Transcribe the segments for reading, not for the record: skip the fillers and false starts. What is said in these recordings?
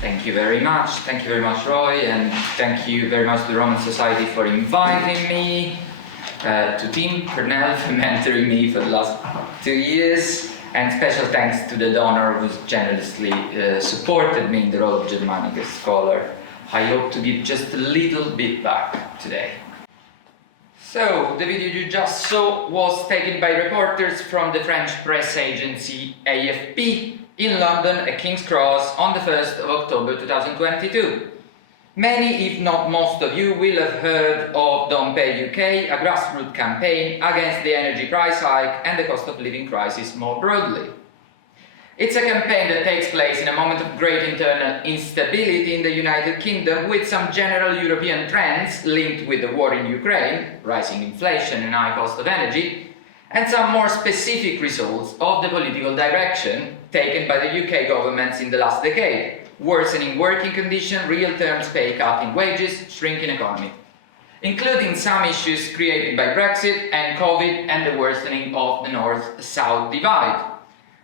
Thank you very much, Roy, and thank you very much to the Roman Society for inviting me, to Tim Purnell for mentoring me for the last 2 years, and special thanks to the donor who's generously supported me in the role of Germanicus Scholar. I hope to give just a little bit back today. So, the video you just saw was taken by reporters from the French press agency AFP in London at King's Cross on the 1st of October 2022. Many, if not most of you, will have heard of Don't Pay UK, a grassroots campaign against the energy price hike and the cost of living crisis more broadly. It's a campaign that takes place in a moment of great internal instability in the United Kingdom, with some general European trends linked with the war in Ukraine, rising inflation and high cost of energy, and some more specific results of the political direction taken by the UK governments in the last decade: worsening working conditions, real terms pay cut in wages, shrinking economy, including some issues created by Brexit and COVID and the worsening of the North-South divide.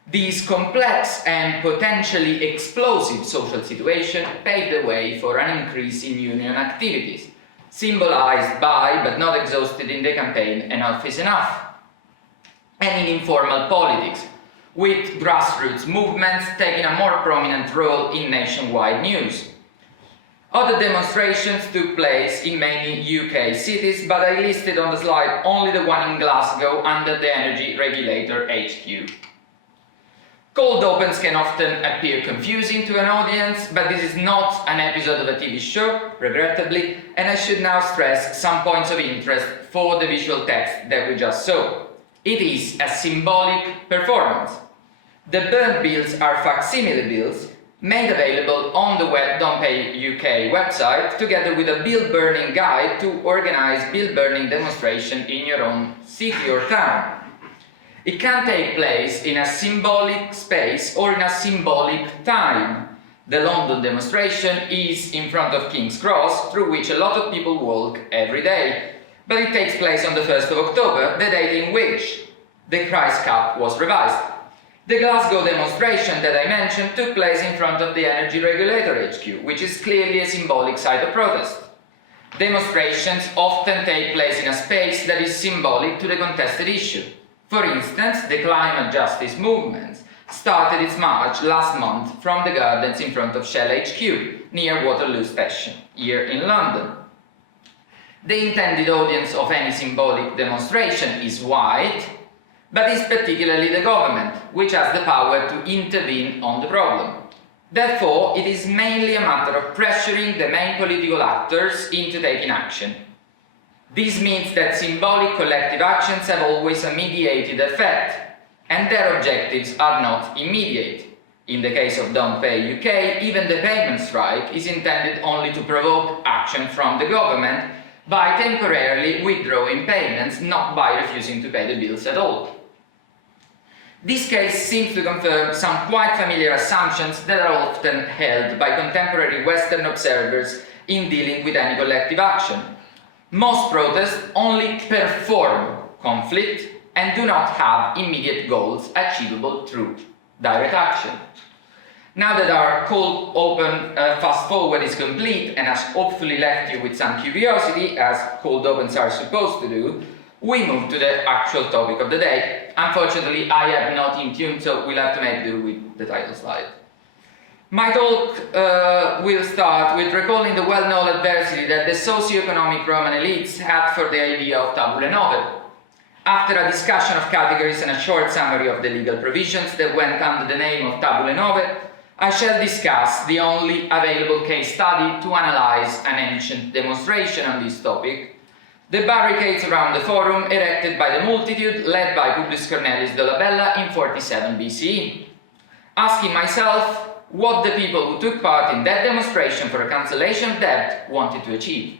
This complex and potentially explosive social situation paved the way for an increase in union activities, symbolized by, but not exhausted in the campaign, enough is enough, and in informal politics, with grassroots movements taking a more prominent role in nationwide news. Other demonstrations took place in many UK cities, but I listed on the slide only the one in Glasgow under the Energy Regulator HQ. Cold opens can often appear confusing to an audience, but this is not an episode of a TV show, regrettably, and I should now stress some points of interest for the visual text that we just saw. It is a symbolic performance. The burnt bills are facsimile bills made available on the Don't Pay UK website, together with a bill burning guide to organize bill burning demonstration in your own city or town. It can take place in a symbolic space or in a symbolic time. The London demonstration is in front of King's Cross, through which a lot of people walk every day. But it takes place on the 1st of October, the date in which the price cap was revised. The Glasgow demonstration that I mentioned took place in front of the Energy Regulator HQ, which is clearly a symbolic site of protest. Demonstrations often take place in a space that is symbolic to the contested issue. For instance, the climate justice movement started its march last month from the gardens in front of Shell HQ, near Waterloo Station, here in London. The intended audience of any symbolic demonstration is wide, but is particularly the government, which has the power to intervene on the problem. Therefore, it is mainly a matter of pressuring the main political actors into taking action. This means that symbolic collective actions have always a mediated effect, and their objectives are not immediate. In the case of Don't Pay UK, even the payment strike is intended only to provoke action from the government by temporarily withdrawing payments, not by refusing to pay the bills at all. This case seems to confirm some quite familiar assumptions that are often held by contemporary Western observers in dealing with any collective action. Most protests only perform conflict and do not have immediate goals achievable through direct action. Now that our cold open fast forward is complete and has hopefully left you with some curiosity, as cold opens are supposed to do, we move to the actual topic of the day. Unfortunately, I have not in tune, so we'll have to make do with the title slide. My talk will start with recalling the well-known adversity that the socio-economic Roman elites had for the idea of tabula nove. After a discussion of categories and a short summary of the legal provisions that went under the name of tabula nove, I shall discuss the only available case study to analyze an ancient demonstration on this topic: the barricades around the forum erected by the multitude led by Publius Cornelius Dolabella in 47 BCE. Asking myself what the people who took part in that demonstration for a cancellation of debt wanted to achieve.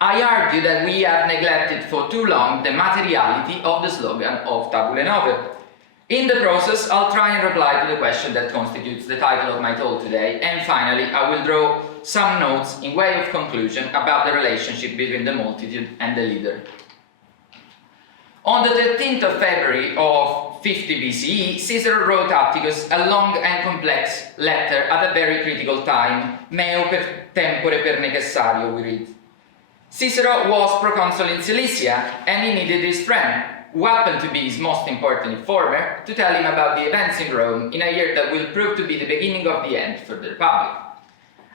I argue that we have neglected for too long the materiality of the slogan of tabula nove. In the process, I'll try and reply to the question that constitutes the title of my talk today, and finally I will draw some notes in way of conclusion about the relationship between the multitude and the leader. On the 13th of February of 50 BCE, Cicero wrote Atticus a long and complex letter at a very critical time, meo per tempore per necessario, we read. Cicero was proconsul in Cilicia, and he needed his friend, who happened to be his most important informer, to tell him about the events in Rome in a year that will prove to be the beginning of the end for the Republic.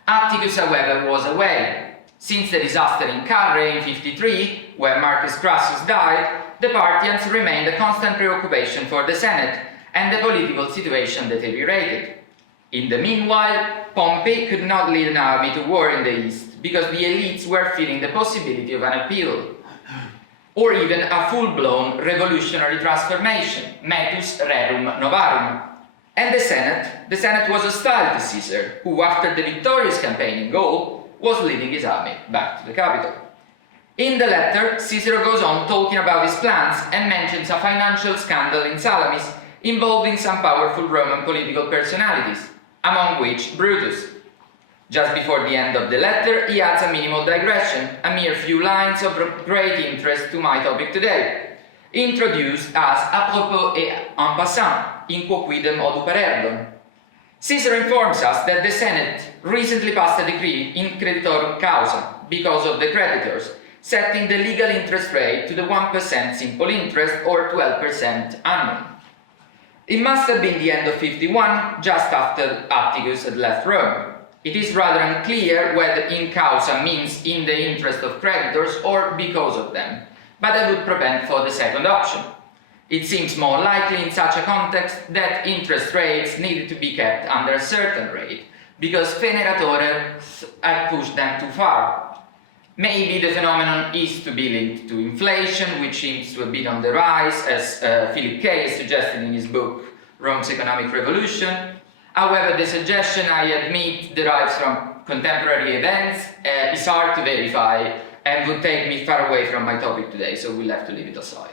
Atticus, however, was away. Since the disaster in Carre in 53, where Marcus Crassus died, the Parthians remained a constant preoccupation for the Senate, and the political situation deteriorated. In the meanwhile, Pompey could not lead an army to war in the east, because the elites were fearing the possibility of an appeal, or even a full-blown revolutionary transformation, metus rerum novarum. And the Senate was hostile to Caesar, who, after the victorious campaign in Gaul, was leading his army back to the capital. In the letter, Cicero goes on talking about his plans and mentions a financial scandal in Salamis involving some powerful Roman political personalities, among which Brutus. Just before the end of the letter, he adds a minimal digression, a mere few lines of great interest to my topic today, introduced as a propos et en passant, in quo quidem odu parerdon. Cicero informs us that the Senate recently passed a decree in creditorum causa, because of the creditors, setting the legal interest rate to the 1% simple interest or 12% annually. It must have been the end of 51, just after Atticus had left Rome. It is rather unclear whether in causa means in the interest of creditors or because of them, but I would propend for the second option. It seems more likely in such a context that interest rates needed to be kept under a certain rate, because Veneratores had pushed them too far. Maybe the phenomenon is to be linked to inflation, which seems to have been on the rise, as Philip Kay suggested in his book Rome's Economic Revolution. However, the suggestion, I admit, derives from contemporary events, is hard to verify, and would take me far away from my topic today, so we'll have to leave it aside.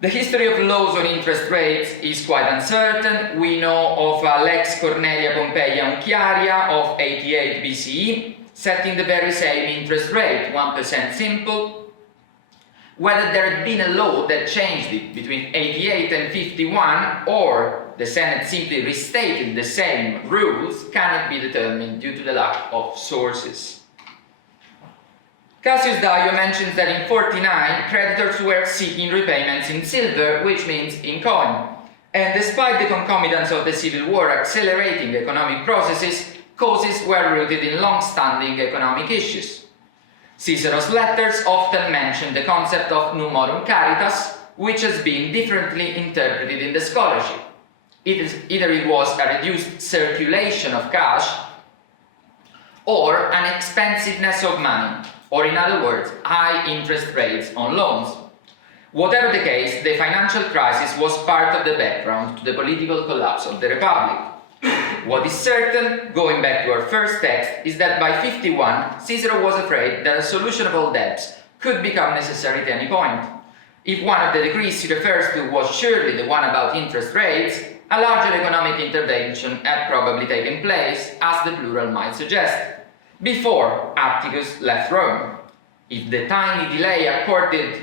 The history of laws on interest rates is quite uncertain. We know of Lex Cornelia Pompeia Unchiaria of 88 BCE, setting the very same interest rate, 1% simple. Whether there had been a law that changed it between 88 and 51, or the Senate simply restated the same rules, cannot be determined due to the lack of sources. Cassius Dio mentions that in 49, creditors were seeking repayments in silver, which means in coin. And despite the concomitance of the Civil War accelerating economic processes, causes were rooted in long-standing economic issues. Cicero's letters often mention the concept of numorum caritas, which has been differently interpreted in the scholarship. Either it was a reduced circulation of cash, or an expensiveness of money, or in other words, high interest rates on loans. Whatever the case, the financial crisis was part of the background to the political collapse of the Republic. What is certain, going back to our first text, is that by 51, Cicero was afraid that a solution of all debts could become necessary at any point. If one of the decrees he refers to was surely the one about interest rates, a larger economic intervention had probably taken place, as the plural might suggest, before Atticus left Rome. If the tiny delay accorded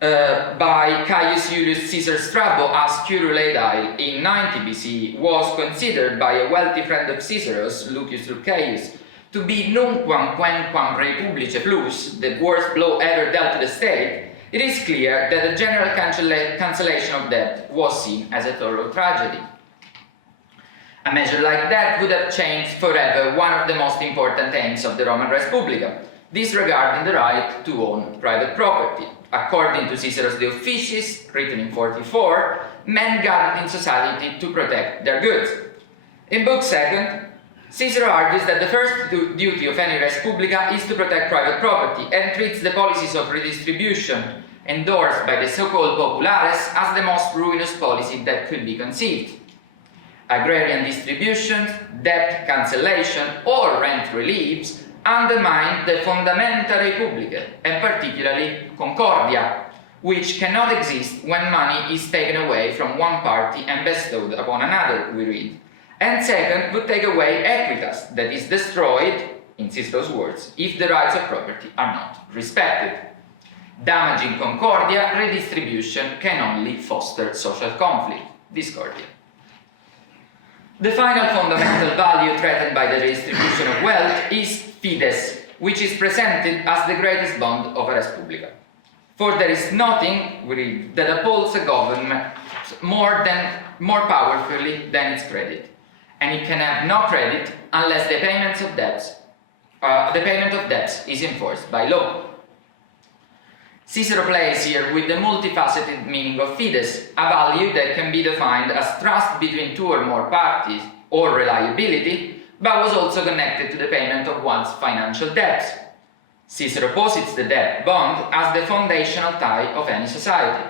by Caius Julius Caesar Strabo as curule edile in 90 BC was considered by a wealthy friend of Cicero's, Lucius Lucceius, to be nunquam quenquam rei publice plus, the worst blow ever dealt to the state, it is clear that the general cancellation of debt was seen as a thorough tragedy. A measure like that would have changed forever one of the most important aims of the Roman Respublica, disregarding the right to own private property. According to Cicero's De Officiis, written in 44, men gathered in society to protect their goods. In Book 2, Cicero argues that the first duty of any Respublica is to protect private property, and treats the policies of redistribution endorsed by the so-called populares as the most ruinous policy that could be conceived. Agrarian distributions, debt cancellation, or rent reliefs undermine the Fundamenta Republicae, and particularly Concordia, which cannot exist when money is taken away from one party and bestowed upon another, we read. And second, would take away equitas, that is destroyed, in Cicero's words, if the rights of property are not respected. Damaging concordia, redistribution can only foster social conflict, discordia. The final fundamental value threatened by the redistribution of wealth is fides, which is presented as the greatest bond of a respublica. For there is nothing, we read, that upholds a government more powerfully than its credit, and it can have no credit unless the payment of debts is enforced by law. Cicero plays here with the multifaceted meaning of fides, a value that can be defined as trust between two or more parties, or reliability, but was also connected to the payment of one's financial debts. Cicero posits the debt bond as the foundational tie of any society,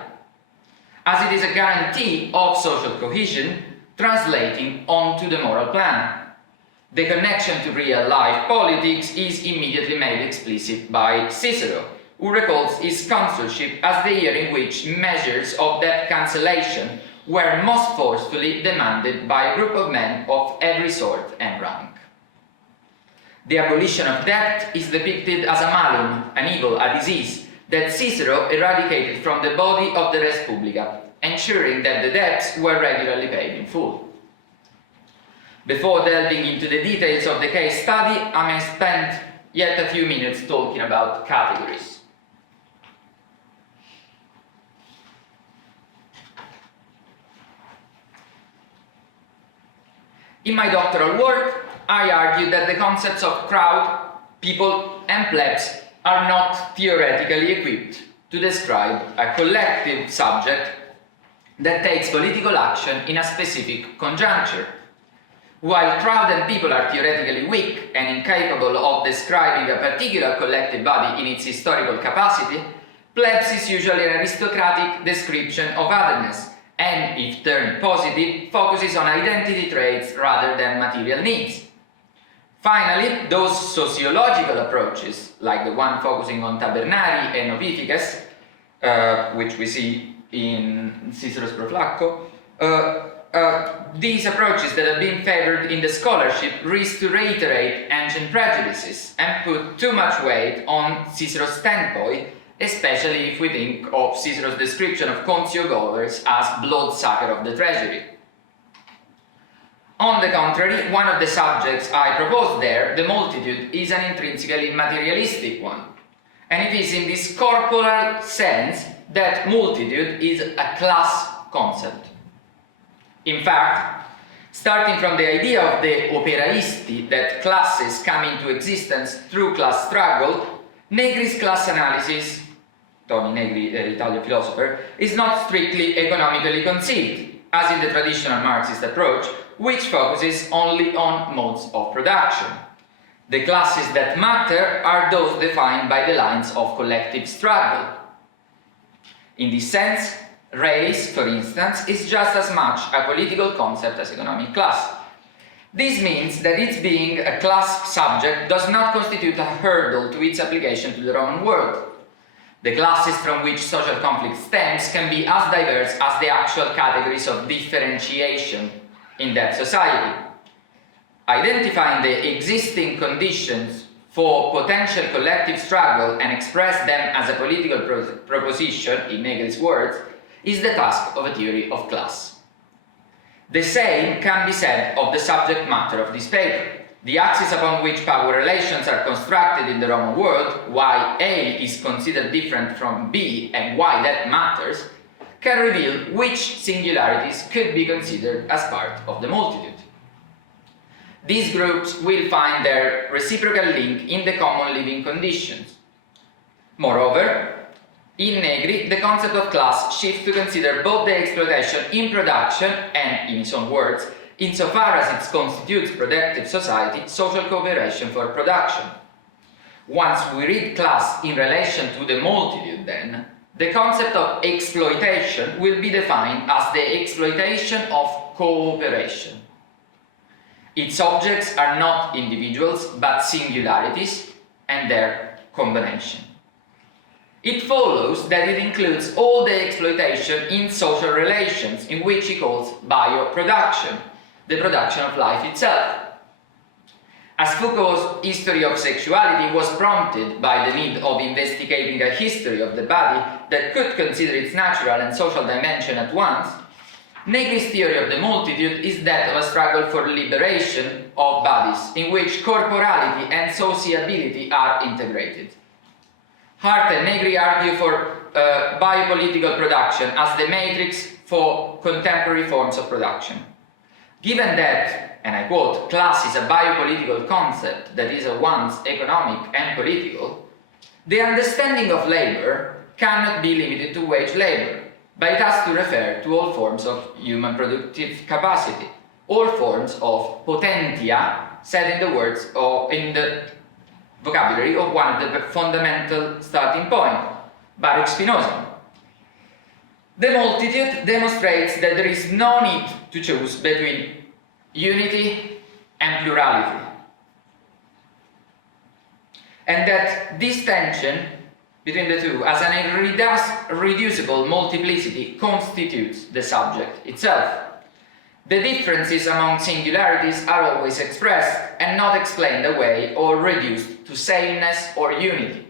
as it is a guarantee of social cohesion translating onto the moral plan. The connection to real-life politics is immediately made explicit by Cicero, who recalls his consulship as the year in which measures of debt cancellation were most forcefully demanded by a group of men of every sort and rank. The abolition of debt is depicted as a malum, an evil, a disease, that Cicero eradicated from the body of the Respublica, ensuring that the debts were regularly paid in full. Before delving into the details of the case study, I may spend yet a few minutes talking about categories. In my doctoral work, I argued that the concepts of crowd, people, and plebs are not theoretically equipped to describe a collective subject that takes political action in a specific conjuncture. While crowd and people are theoretically weak and incapable of describing a particular collective body in its historical capacity, plebs is usually an aristocratic description of otherness, and, if turned positive, focuses on identity traits rather than material needs. Finally, those sociological approaches, like the one focusing on tabernari and opifices, which we see in Cicero's Proflacco, these approaches that have been favored in the scholarship risk to reiterate ancient prejudices and put too much weight on Cicero's standpoint, especially if we think of Cicero's description of concio govers as bloodsucker of the treasury. On the contrary, one of the subjects I proposed there, the multitude, is an intrinsically materialistic one, and it is in this corporal sense that multitude is a class concept. In fact, starting from the idea of the operaisti, that classes come into existence through class struggle, Negri's class analysis, Tony Negri, the Italian philosopher, is not strictly economically conceived, as in the traditional Marxist approach, which focuses only on modes of production. The classes that matter are those defined by the lines of collective struggle. In this sense, race, for instance, is just as much a political concept as economic class. This means that its being a class subject does not constitute a hurdle to its application to the Roman world. The classes from which social conflict stems can be as diverse as the actual categories of differentiation in that society. Identifying the existing conditions for potential collective struggle and express them as a political proposition, in Negri's words, is the task of a theory of class. The same can be said of the subject matter of this paper. The axis upon which power relations are constructed in the Roman world, why A is considered different from B and why that matters, can reveal which singularities could be considered as part of the multitude. These groups will find their reciprocal link in the common living conditions. Moreover, in Negri, the concept of class shifts to consider both the exploitation in production and, in his own words, insofar as it constitutes productive society, social cooperation for production. Once we read class in relation to the multitude, then, the concept of exploitation will be defined as the exploitation of cooperation. Its objects are not individuals, but singularities and their combination. It follows that it includes all the exploitation in social relations, in which he calls bioproduction, the production of life itself. As Foucault's history of sexuality was prompted by the need of investigating a history of the body that could consider its natural and social dimension at once, Negri's theory of the multitude is that of a struggle for liberation of bodies, in which corporality and sociability are integrated. Hart and Negri argue for biopolitical production as the matrix for contemporary forms of production. Given that, and I quote, class is a biopolitical concept that is at once economic and political, the understanding of labor cannot be limited to wage labor, but it has to refer to all forms of human productive capacity, all forms of potentia, said in the words or in the vocabulary of one of the fundamental starting point, Baruch Spinoza. The multitude demonstrates that there is no need to choose between unity and plurality, and that this tension between the two as an irreducible multiplicity constitutes the subject itself. The differences among singularities are always expressed and not explained away or reduced to sameness or unity.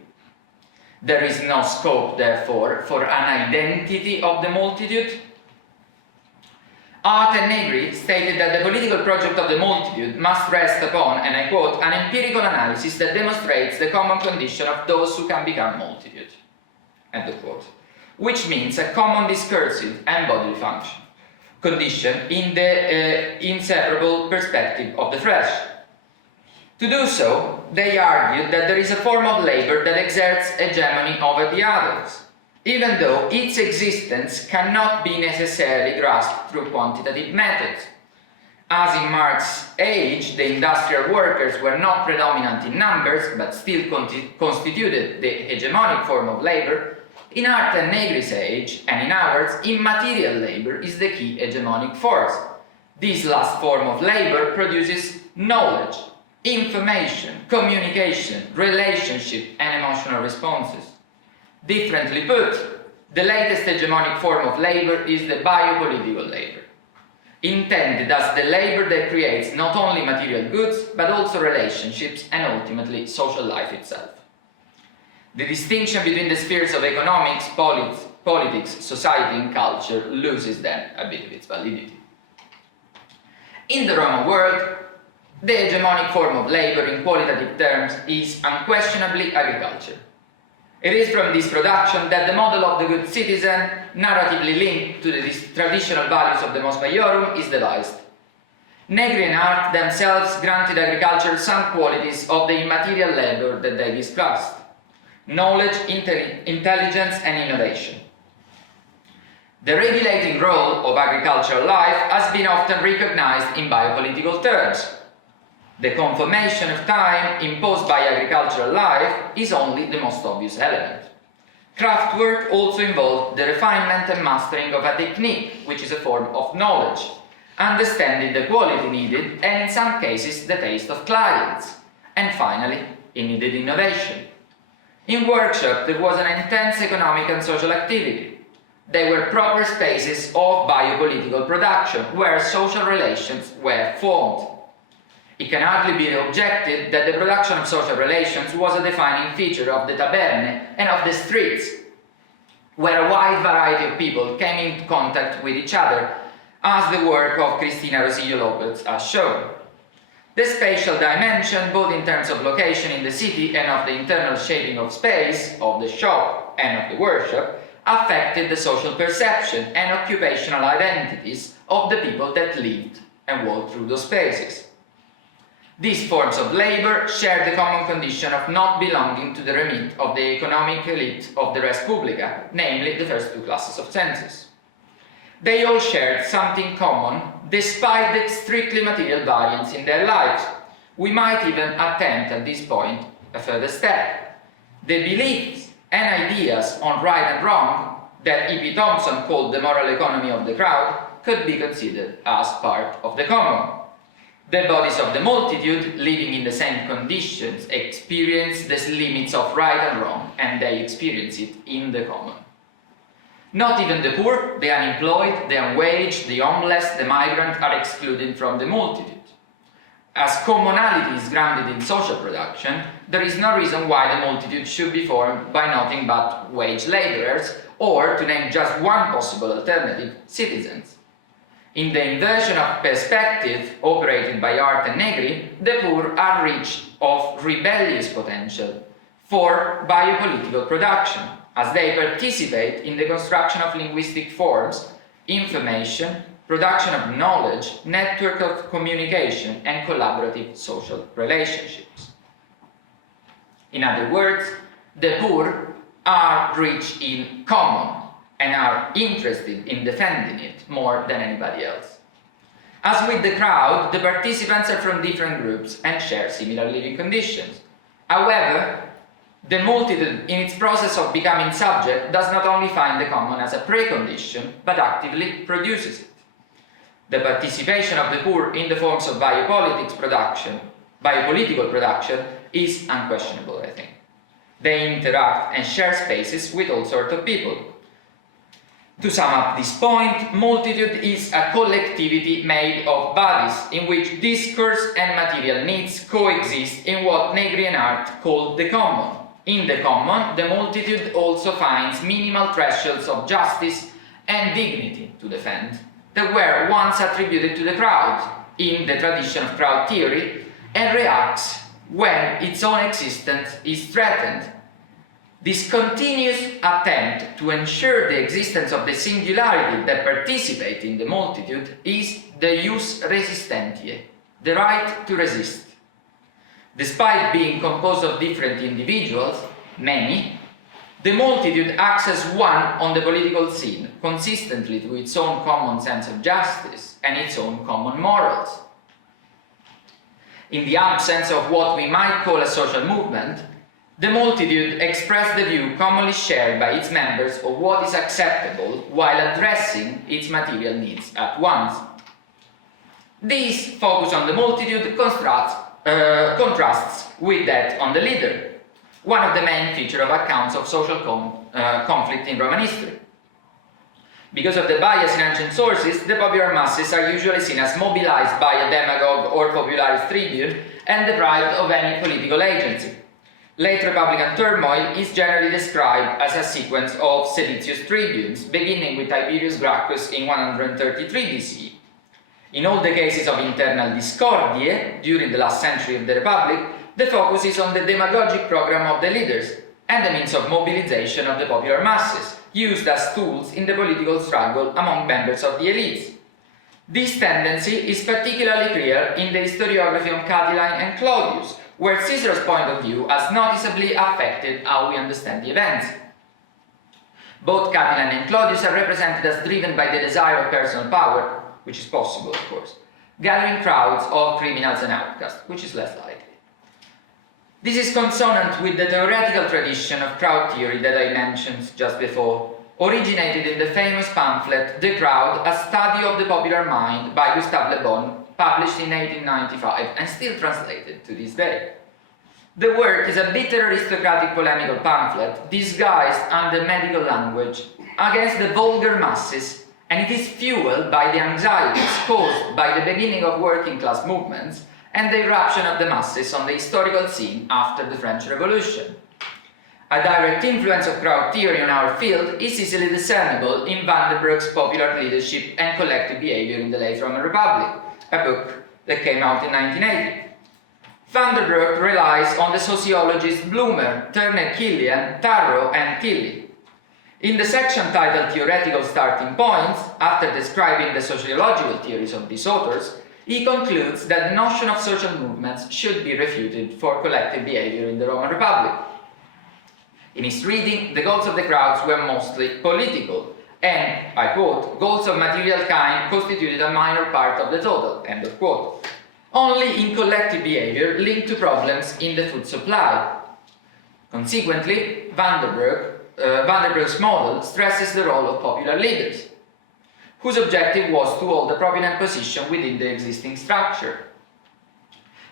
There is no scope, therefore, for an identity of the multitude. Hart and Negri stated that the political project of the multitude must rest upon, and I quote, an empirical analysis that demonstrates the common condition of those who can become multitude, end of quote, which means a common discursive and bodily function, condition in the inseparable perspective of the flesh. To do so, they argued that there is a form of labor that exerts hegemony over the others, even though its existence cannot be necessarily grasped through quantitative methods. As in Marx's age, the industrial workers were not predominant in numbers, but still constituted the hegemonic form of labor, in Hart and Negri's age, and in ours, immaterial labor is the key hegemonic force. This last form of labor produces knowledge, information, communication, relationship, and emotional responses. Differently put, the latest hegemonic form of labor is the biopolitical labor, intended as the labor that creates not only material goods, but also relationships and ultimately social life itself. The distinction between the spheres of economics, politics, society, and culture loses then a bit of its validity. In the Roman world, the hegemonic form of labor in qualitative terms is unquestionably agriculture. It is from this production that the model of the good citizen, narratively linked to the traditional values of the mos maiorum, is devised. Negri and Hart themselves granted agriculture some qualities of the immaterial labor that they discussed: knowledge, intelligence, and innovation. The regulating role of agricultural life has been often recognized in biopolitical terms. The conformation of time imposed by agricultural life is only the most obvious element. Craft work also involved the refinement and mastering of a technique, which is a form of knowledge, understanding the quality needed, and in some cases the taste of clients, and finally, it needed innovation. In workshop, there was an intense economic and social activity. They were proper spaces of biopolitical production, where social relations were formed. It can hardly be objected that the production of social relations was a defining feature of the taverne and of the streets, where a wide variety of people came into contact with each other, as the work of Cristina Rosillo Lopez has shown. The spatial dimension, both in terms of location in the city and of the internal shaping of space, of the shop and of the workshop, affected the social perception and occupational identities of the people that lived and walked through those spaces. These forms of labor share the common condition of not belonging to the remit of the economic elite of the res publica, namely the first two classes of census. They all shared something common despite the strictly material variance in their lives. We might even attempt at this point a further step. The beliefs and ideas on right and wrong that E.P. Thompson called the moral economy of the crowd could be considered as part of the common. The bodies of the multitude, living in the same conditions, experience the limits of right and wrong, and they experience it in the common. Not even the poor, the unemployed, the unwaged, the homeless, the migrant are excluded from the multitude. As commonality is grounded in social production, there is no reason why the multitude should be formed by nothing but wage laborers, or, to name just one possible alternative, citizens. In the inversion of perspective operated by Art and Negri, the poor are rich of rebellious potential for biopolitical production, as they participate in the construction of linguistic forms, information, production of knowledge, network of communication, and collaborative social relationships. In other words, the poor are rich in common and are interested in defending it more than anybody else. As with the crowd, the participants are from different groups and share similar living conditions. However, the multitude, in its process of becoming subject, does not only find the common as a precondition, but actively produces it. The participation of the poor in the forms of biopolitical production is unquestionable, I think. They interact and share spaces with all sorts of people. To sum up this point, multitude is a collectivity made of bodies in which discourse and material needs coexist in what Negri and Art called the common. In the common, the multitude also finds minimal thresholds of justice and dignity to defend that were once attributed to the crowd in the tradition of crowd theory, and reacts when its own existence is threatened. This continuous attempt to ensure the existence of the singularity that participate in the multitude is the jus resistantiae, the right to resist. Despite being composed of different individuals, many, the multitude acts as one on the political scene, consistently to its own common sense of justice and its own common morals. In the absence of what we might call a social movement, the multitude expressed the view commonly shared by its members of what is acceptable while addressing its material needs at once. This focus on the multitude contrasts with that on the leader, one of the main features of accounts of social conflict in Roman history. Because of the bias in ancient sources, the popular masses are usually seen as mobilized by a demagogue or popularis tribune and deprived of any political agency. Late Republican turmoil is generally described as a sequence of seditious tribunes, beginning with Tiberius Gracchus in 133 BCE. In all the cases of internal discordia during the last century of the Republic, the focus is on the demagogic program of the leaders and the means of mobilization of the popular masses, used as tools in the political struggle among members of the elites. This tendency is particularly clear in the historiography of Catiline and Claudius, where Cicero's point of view has noticeably affected how we understand the events. Both Catiline and Claudius are represented as driven by the desire of personal power, which is possible, of course, gathering crowds of criminals and outcasts, which is less likely. This is consonant with the theoretical tradition of crowd theory that I mentioned just before, originated in the famous pamphlet The Crowd, A Study of the Popular Mind by Gustave Le Bon, published in 1895 and still translated to this day. The work is a bitter aristocratic polemical pamphlet disguised under medical language against the vulgar masses, and it is fueled by the anxieties caused by the beginning of working class movements and the eruption of the masses on the historical scene after the French Revolution. A direct influence of crowd theory on our field is easily discernible in Van der Broek's Popular Leadership and Collective Behavior in the Late Roman Republic, a book that came out in 1980. Van der Broek relies on the sociologists Bloomer, Turner Killian, Tarrow, and Tilly. In the section titled Theoretical Starting Points, after describing the sociological theories of these authors, he concludes that the notion of social movements should be refuted for collective behavior in the Roman Republic. In his reading, the goals of the crowds were mostly political, and, I quote, goals of material kind constituted a minor part of the total, end of quote. Only in collective behavior linked to problems in the food supply. Consequently, Van der Broek's model stresses the role of popular leaders, whose objective was to hold a prominent position within the existing structure.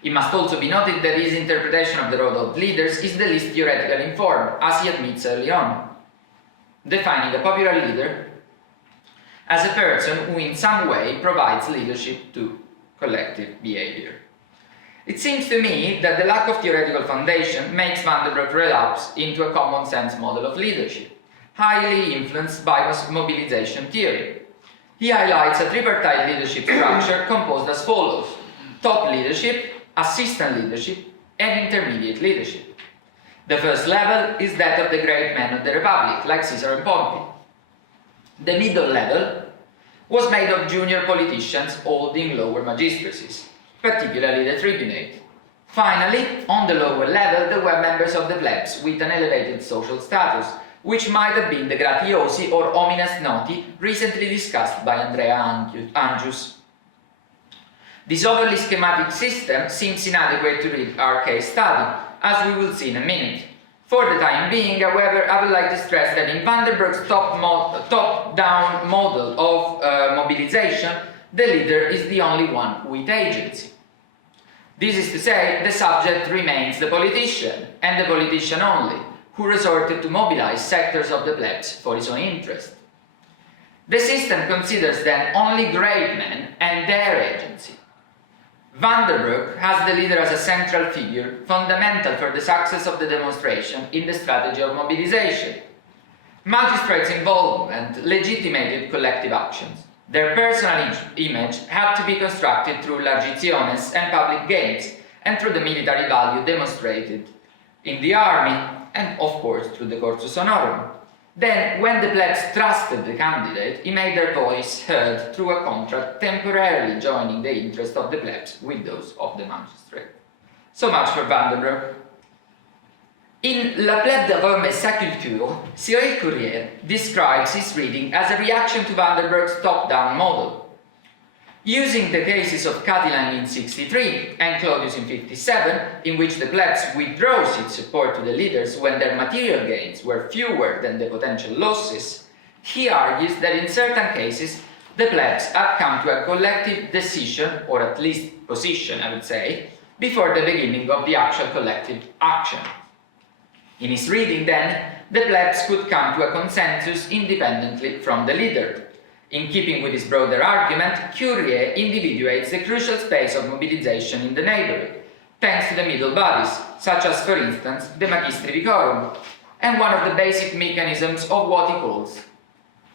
It must also be noted that his interpretation of the role of leaders is the least theoretically informed, as he admits early on, defining a popular leader as a person who in some way provides leadership to collective behavior. It seems to me that the lack of theoretical foundation makes Van der Broek relapse into a common sense model of leadership, highly influenced by mobilization theory. He highlights a tripartite leadership structure composed as follows: top leadership, assistant leadership, and intermediate leadership. The first level is that of the great men of the Republic, like Caesar and Pompey. The middle level was made of junior politicians holding lower magistracies, particularly the tribunate. Finally, on the lower level, there were members of the plebs with an elevated social status, which might have been the gratiosi or homines noti recently discussed by Andrea Angius. This overly schematic system seems inadequate to read our case study, as we will see in a minute. For the time being, however, I would like to stress that in Van der Broek's top-down model of mobilization, the leader is the only one with agency. This is to say, the subject remains the politician, and the politician only, who resorted to mobilize sectors of the plebs for his own interest. The system considers then only great men and their agency. Van der Broek has the leader as a central figure, fundamental for the success of the demonstration in the strategy of mobilization. Magistrates' involvement legitimated collective actions. Their personal image had to be constructed through largiciones and public gains, and through the military value demonstrated in the army, and of course through the cursus honorum. Then, when the plebs trusted the candidate, he made their voice heard through a contract temporarily joining the interest of the plebs with those of the magistrate. So much for Van der Broek. In La Plebe de Rome et sa culture, Cyril Courrier describes his reading as a reaction to Van der Broek's top-down model. Using the cases of Catiline in 63 and Claudius in 57, in which the plebs withdraws its support to the leaders when their material gains were fewer than the potential losses, he argues that in certain cases the plebs had come to a collective decision, or at least position, I would say, before the beginning of the actual collective action. In his reading, then, the plebs could come to a consensus independently from the leader. In keeping with his broader argument, Courrier individuates the crucial space of mobilization in the neighborhood, thanks to the middle bodies, such as, for instance, the magistri vicorum, and one of the basic mechanisms of what he calls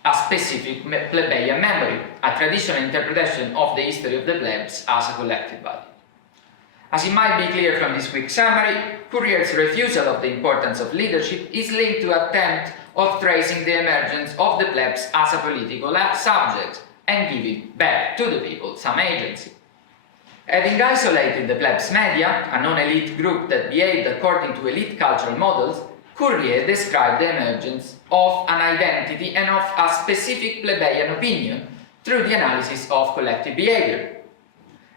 a specific plebeian memory, a traditional interpretation of the history of the plebs as a collective body. As it might be clear from this quick summary, Courrier's refusal of the importance of leadership is linked to an attempt of tracing the emergence of the plebs as a political subject and giving back to the people some agency. Having isolated the plebs media, a non-elite group that behaved according to elite cultural models, Courrier described the emergence of an identity and of a specific plebeian opinion through the analysis of collective behavior.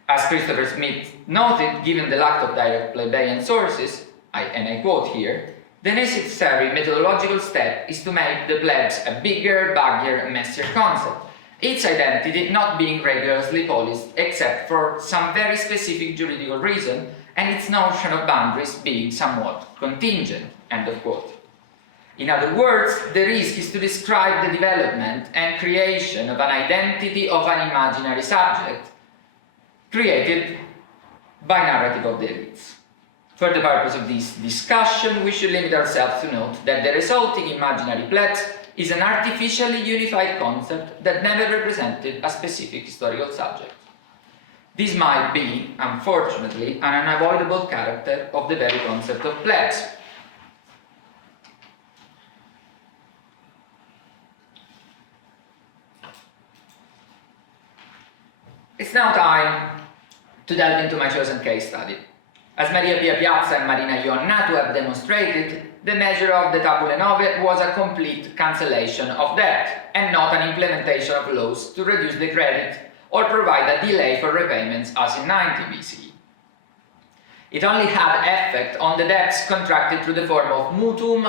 As Christopher Smith noted, given the lack of direct plebeian sources, and I quote here, the necessary methodological step is to make the plebs a bigger, baggier, and messier concept, its identity not being rigorously policed except for some very specific juridical reason, and its notion of boundaries being somewhat contingent, end of quote. In other words, the risk is to describe the development and creation of an identity of an imaginary subject created by narrative of the elites. For the purpose of this discussion, we should limit ourselves to note that the resulting imaginary plebs is an artificially unified concept that never represented a specific historical subject. This might be, unfortunately, an unavoidable character of the very concept of plebs. It's now time to delve into my chosen case study. As Maria Pia Piazza and Marina Ioannatu have demonstrated, the measure of the Tabulae Nove was a complete cancellation of debt, and not an implementation of laws to reduce the credit or provide a delay for repayments as in 90 BCE. It only had effect on the debts contracted through the form of mutuum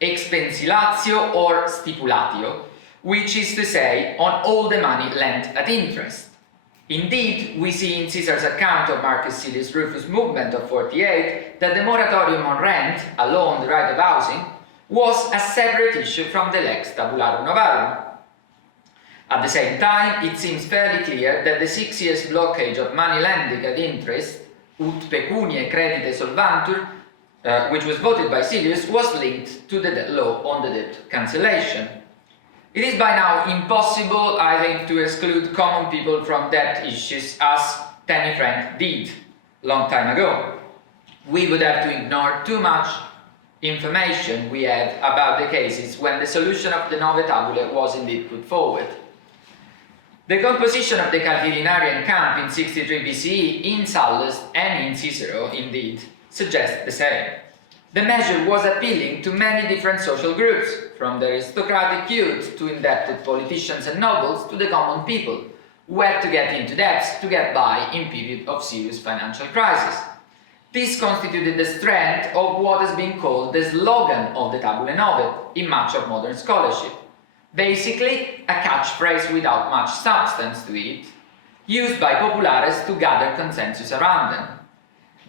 expensilatio or stipulatio, which is to say, on all the money lent at interest. Indeed, we see in Caesar's account of Marcus Silius Rufus' movement of 48 that the moratorium on rent, alone the right of housing, was a separate issue from the lex tabularum novarum. At the same time, it seems fairly clear that the 6 years blockage of money lending at interest ut pecuniae credite solvantur, which was voted by Silius, was linked to the law on the debt cancellation. It is by now impossible, I think, to exclude common people from debt issues as Tenny Frank did long time ago. We would have to ignore too much information we have about the cases when the solution of the Nove Tabulae was indeed put forward. The composition of the Catilinarian camp in 63 BCE in Sallust and in Cicero, indeed, suggests the same. The measure was appealing to many different social groups, from the aristocratic youth to indebted politicians and nobles to the common people, who had to get into debts to get by in period of serious financial crisis. This constituted the strength of what has been called the slogan of the Tabulae Nove in much of modern scholarship. Basically, a catchphrase without much substance to it, used by populares to gather consensus around them.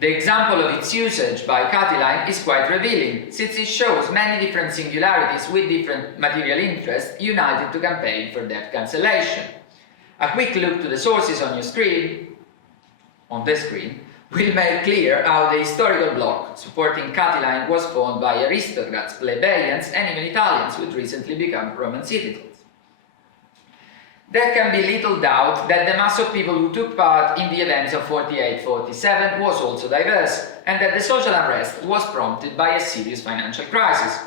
The example of its usage by Catiline is quite revealing, since it shows many different singularities with different material interests united to campaign for debt cancellation. A quick look to the sources on the screen, will make clear how the historical bloc supporting Catiline was formed by aristocrats, plebeians, and even Italians who had recently become Roman citizens. There can be little doubt that the mass of people who took part in the events of 48-47 was also diverse, and that the social unrest was prompted by a serious financial crisis.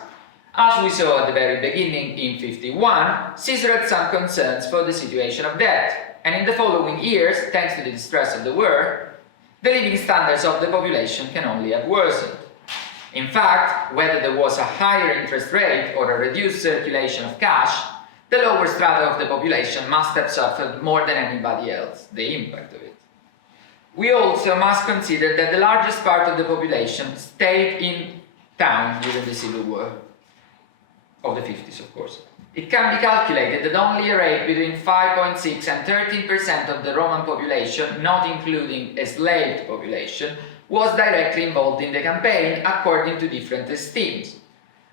As we saw at the very beginning in 51, Caesar had some concerns for the situation of debt, and in the following years, thanks to the distress of the war, the living standards of the population can only have worsened. In fact, whether there was a higher interest rate or a reduced circulation of cash, the lower strata of the population must have suffered more than anybody else the impact of it. We also must consider that the largest part of the population stayed in town during the Civil War, of the 50s of course. It can be calculated that only a rate between 5.6 and 13% of the Roman population, not including a enslaved population, was directly involved in the campaign according to different estimates.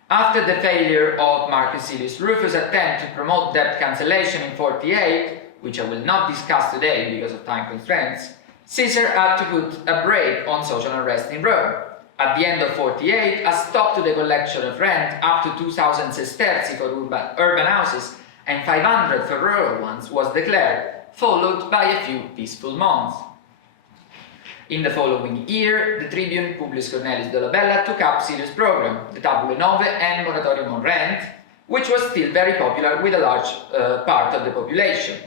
After the failure of Marcus Silius Rufus' attempt to promote debt cancellation in 48, which I will not discuss today because of time constraints, Caesar had to put a brake on social unrest in Rome. At the end of 48, a stop to the collection of rent up to 2,000 sesterzi for urban houses and 500 for rural ones was declared, followed by a few peaceful months. In the following year, the tribune Publius Cornelius Dolabella took up Silius' program, the Tabulae Nove and Moratorium on Rent, which was still very popular with a large part of the population.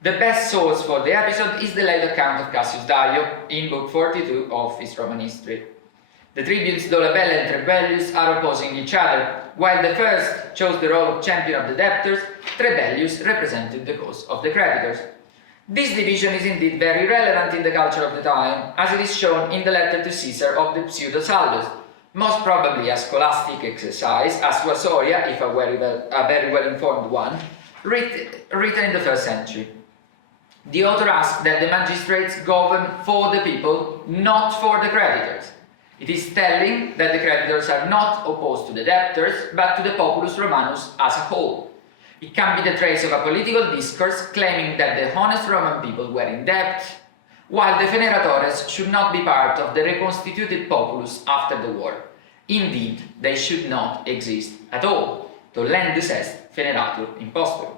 The best source for the episode is the late account of Cassius Dio in book 42 of his Roman history. The tribunes Dolabella and Trebellius are opposing each other. While the first chose the role of champion of the debtors, Trebellius represented the cause of the creditors. This division is indeed very relevant in the culture of the time, as it is shown in the letter to Caesar of the Pseudo-Sallust, most probably a scholastic exercise, as was Soria, if a very well-informed one, written in the 1st century. The author asks that the magistrates govern for the people, not for the creditors. It is telling that the creditors are not opposed to the debtors, but to the populus Romanus as a whole. It can be the trace of a political discourse claiming that the honest Roman people were in debt, while the feneratores should not be part of the reconstituted populus after the war. Indeed, they should not exist at all. Tollendus est feneratur impostor.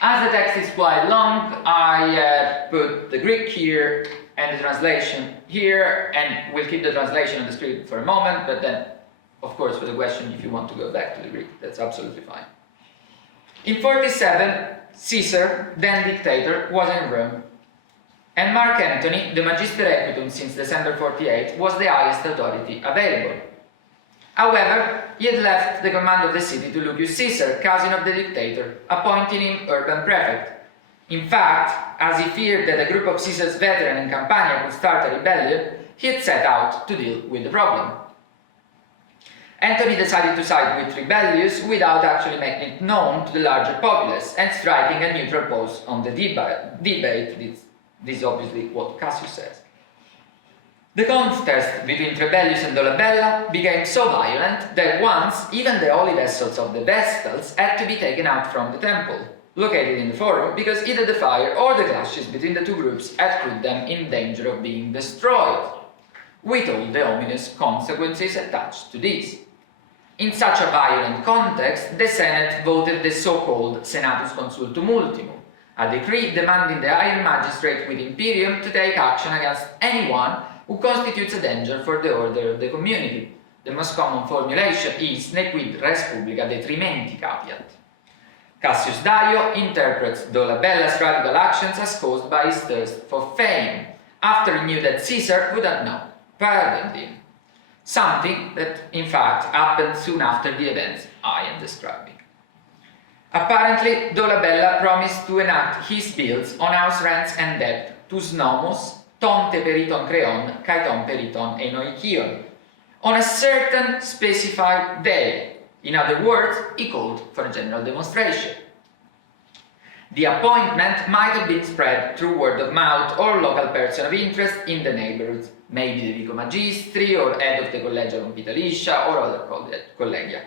As the text is quite long, I put the Greek here and the translation here, and we'll keep the translation on the screen for a moment, but then, of course, for the question, if you want to go back to the Greek, that's absolutely fine. In 47, Caesar, then dictator, was in Rome, and Mark Antony, the Magister Equitum since December 48, was the highest authority available. However, he had left the command of the city to Lucius Caesar, cousin of the dictator, appointing him urban prefect. In fact, as he feared that a group of Caesar's veterans in Campania would start a rebellion, he had set out to deal with the problem. Antony decided to side with Trebellius without actually making it known to the larger populace and striking a neutral post on the debate. This is obviously what Cassius says. The contest between Trebellius and Dolabella became so violent that once even the holy vessels of the Vestals had to be taken out from the temple. located in the forum because either the fire or the clashes between the two groups had put them in danger of being destroyed, with all the ominous consequences attached to this. In such a violent context, the Senate voted the so-called Senatus Consultum Ultimum, a decree demanding the higher magistrate with imperium to take action against anyone who constitutes a danger for the order of the community. The most common formulation is ne quid res publica detrimenti capiat. Cassius Dio interprets Dolabella's radical actions as caused by his thirst for fame, after he knew that Caesar would have now pardoned him. Something that, in fact, happened soon after the events I am describing. Apparently, Dolabella promised to enact his bills on house rents and debt tus nomos, ton teperiton creon, cae ton periton enoicion, on a certain specified day. In other words, he called for a general demonstration. The appointment might have been spread through word of mouth or local person of interest in the neighborhoods, maybe the Vico Magistri or head of the Collegia Compitalicia or other collegia.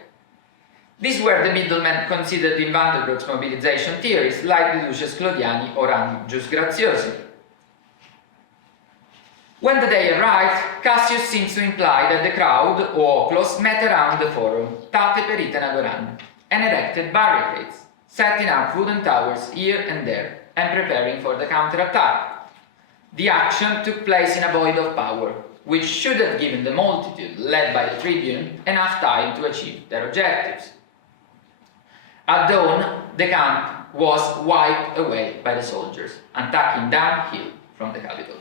These were the middlemen considered in Vandenbroek's mobilization theories, like the Lucius Clodiani or Angius Graziosi. When the day arrived, Cassius seems to imply that the crowd, or Oclos, met around the forum, tate perite agoran, and erected barricades, setting up wooden towers here and there, and preparing for the counterattack. The action took place in a void of power, which should have given the multitude, led by the tribune, enough time to achieve their objectives. At dawn, the camp was wiped away by the soldiers, attacking downhill from the capital.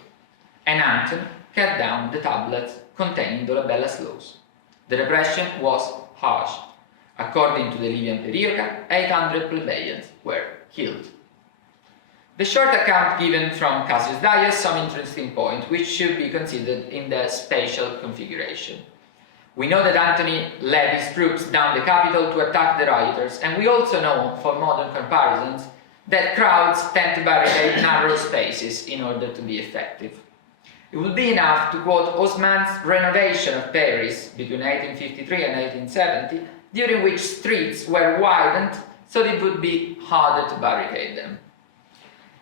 And Anton cut down the tablets containing Dolabella's laws. The repression was harsh. According to the Livian Perioca, 800 plebeians were killed. The short account given from Cassius Dio has some interesting point which should be considered in the spatial configuration. We know that Antony led his troops down the capital to attack the rioters, and we also know, for modern comparisons, that crowds tend to barricade narrow spaces in order to be effective. It would be enough to quote Haussmann's renovation of Paris between 1853 and 1870, during which streets were widened so that it would be harder to barricade them.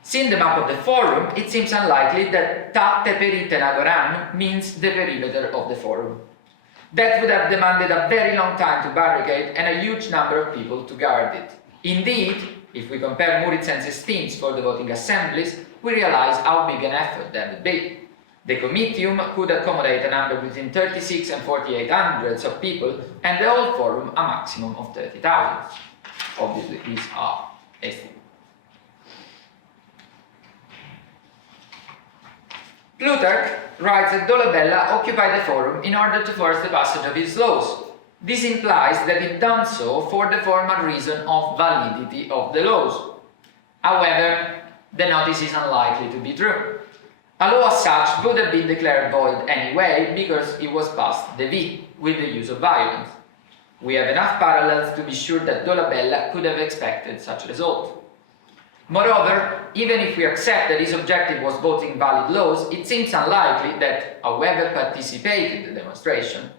Seeing the map of the forum, it seems unlikely that ta teperite agoran means the perimeter of the forum. That would have demanded a very long time to barricade and a huge number of people to guard it. Indeed, if we compare Muritz and Sestins for the voting assemblies, we realize how big an effort that would be. The comitium could accommodate a number between 36 and 4800 of people, and the whole forum a maximum of 30,000. Obviously, these are estimates. Plutarch writes that Dolabella occupied the forum in order to force the passage of his laws. This implies that he done so for the formal reason of validity of the laws. However, the notice is unlikely to be true. A law as such would have been declared void anyway because it was passed de vi, with the use of violence. We have enough parallels to be sure that Dolabella could have expected such a result. Moreover, even if we accept that his objective was voting valid laws, it seems unlikely that, however participated in the demonstration,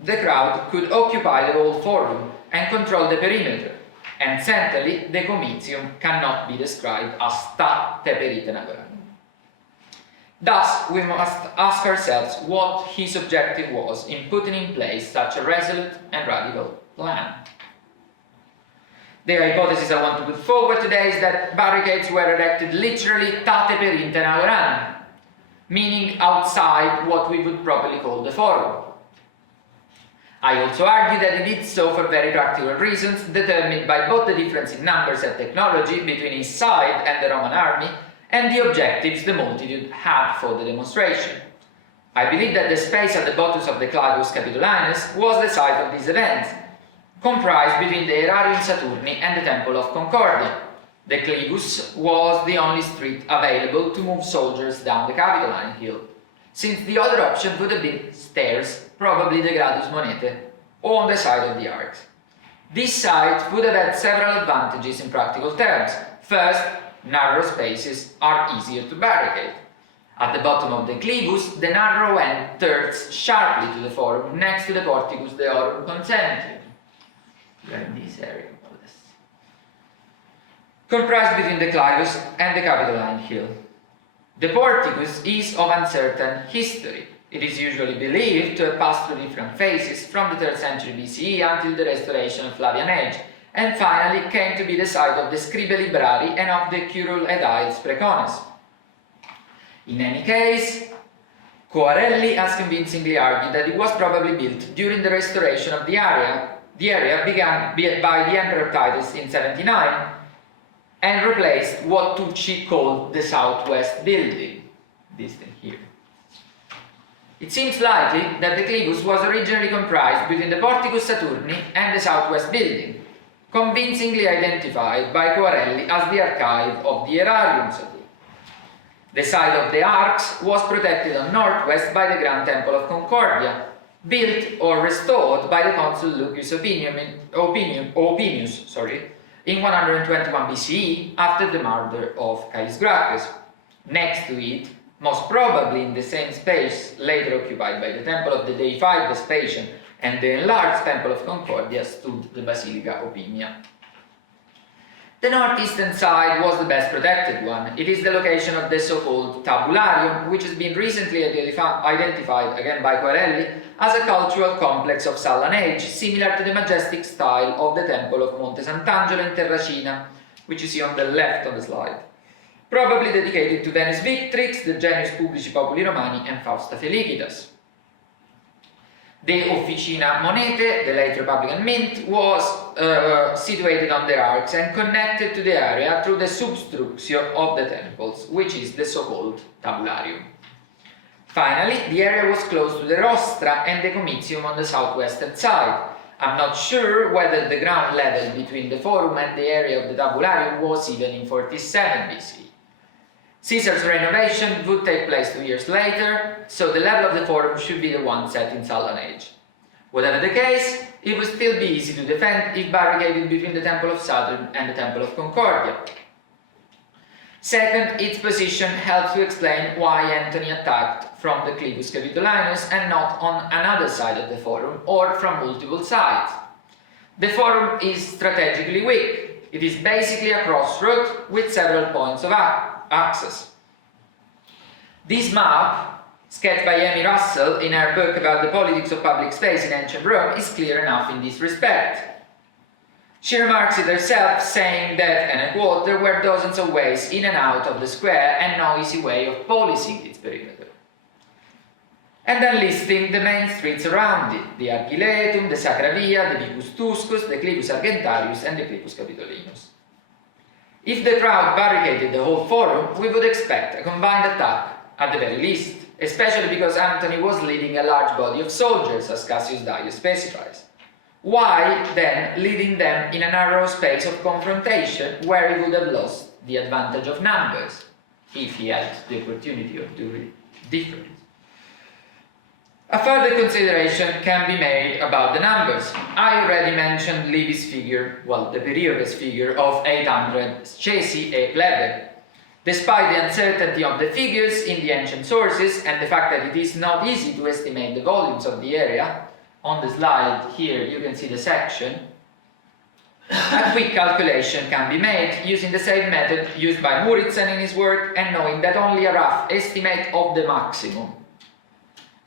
the crowd could occupy the whole forum and control the perimeter, and certainly the comitium cannot be described as ta teperite agoran. Thus, we must ask ourselves what his objective was in putting in place such a resolute and radical plan. The hypothesis I want to put forward today is that barricades were erected literally ta teperite agoran, meaning outside what we would properly call the forum. I also argue that he did so for very practical reasons, determined by both the difference in numbers and technology between his side and the Roman army, and the objectives the multitude had for the demonstration. I believe that the space at the bottom of the Clavius Capitolinus was the site of these events, comprised between the Aerarium Saturni and the Temple of Concordia. The Clivus was the only street available to move soldiers down the Capitoline hill, since the other option would have been stairs, probably the Gradus Monete, or on the side of the arcs. This site would have had several advantages in practical terms. First, narrow spaces are easier to barricade. At the bottom of the Clivus, the narrow end turns sharply to the forum next to the Porticus Deorum Concentrium. We are in this area, more or less. comprised between the Clivus and the Capitoline Hill. The porticus is of uncertain history. It is usually believed to have passed through different phases from the 3rd century BCE until the restoration of Flavian age, and finally came to be the site of the Scribe Librari and of the Curule Aediles Precones. In any case, Coarelli has convincingly argued that it was probably built during the restoration of the area. The area began by the Emperor Titus in 79 and replaced what Tucci called the southwest building, this thing here. It seems likely that the clivus was originally comprised between the Porticus Saturni and the southwest building, convincingly identified by Coarelli as the archive of the Aerarium Saturni. The site of the arcs was protected on northwest by the Grand Temple of Concordia, built or restored by the consul Lucius Opimius in 121 BCE after the murder of Caius Gracchus. Next to it, most probably in the same space later occupied by the temple of the deified Vespasian and the enlarged temple of Concordia, stood the Basilica Opimia. The northeastern side was the best protected one. It is the location of the so-called Tabularium, which has been recently identified, again by Coarelli, as a cultural complex of Sallan age, similar to the majestic style of the temple of Monte Sant'Angelo in Terracina, which you see on the left on the slide. Probably dedicated to Venus Victrix, the Genius Publici Populi Romani, and Fausta Felicitas. The Officina Monete, the late Republican Mint, was situated on the arcs and connected to the area through the substructio of the temples, which is the so-called Tabularium. Finally, the area was close to the Rostra and the Comitium on the southwestern side. I'm not sure whether the ground level between the Forum and the area of the Tabularium was even in 47 BC. Caesar's renovation would take place 2 years later, so the level of the Forum should be the one set in Sallan age. Whatever the case, it would still be easy to defend if barricaded between the Temple of Saturn and the Temple of Concordia. Second, its position helps to explain why Antony attacked from the Clivus Capitolinus and not on another side of the Forum or from multiple sides. The Forum is strategically weak. It is basically a crossroad with several points of access. This map, sketched by Amy Russell in her book about the politics of public space in ancient Rome, is clear enough in this respect. She remarks it herself, saying that, and I quote, there were dozens of ways in and out of the square and no easy way of policing its perimeter. And then listing the main streets around it, the Argiletum, the Sacra Via, the Vicus Tuscus, the Clivus Argentarius and the Clivus Capitolinus. If the crowd barricaded the whole Forum, we would expect a combined attack, at the very least, especially because Antony was leading a large body of soldiers, as Cassius Dio specifies. Why, then, leading them in a narrow space of confrontation where he would have lost the advantage of numbers, if he had the opportunity of doing it differently? A further consideration can be made about the numbers. I already mentioned Livy's figure, well, the Periodes figure of 800 scesi e plebe. Despite the uncertainty of the figures in the ancient sources and the fact that it is not easy to estimate the volumes of the area, on the slide here you can see the section, a quick calculation can be made using the same method used by Muritzen in his work and knowing that only a rough estimate of the maximum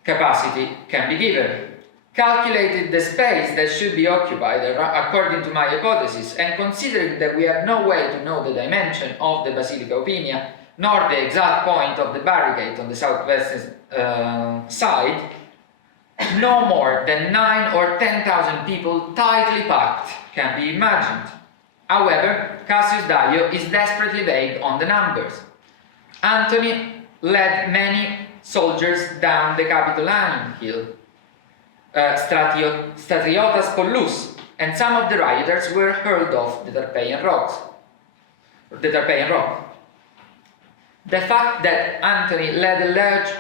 capacity can be given. Calculated the space that should be occupied according to my hypothesis, and considering that we have no way to know the dimension of the Basilica Opimia, nor the exact point of the barricade on the southwestern side, no more than 9 or 10,000 people tightly packed can be imagined. However, Cassius Dio is desperately vague on the numbers. Antony led many soldiers down the Capitoline Hill, Stratriotas Pollus, and some of the rioters were hurled off the Tarpeian Rock. The fact that Antony led a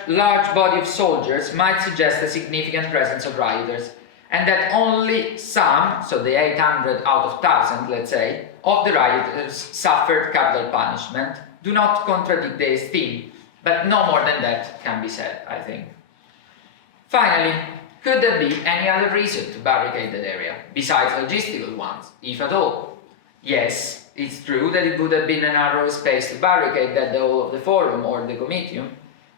large body of soldiers might suggest a significant presence of rioters, and that only some, so the 800 out of 1,000, let's say, of the rioters suffered capital punishment, do not contradict the esteem, but no more than that can be said, I think. Finally, could there be any other reason to barricade that area, besides logistical ones, if at all? Yes, it's true that it would have been a narrow space to barricade that the whole of the forum or the comitium,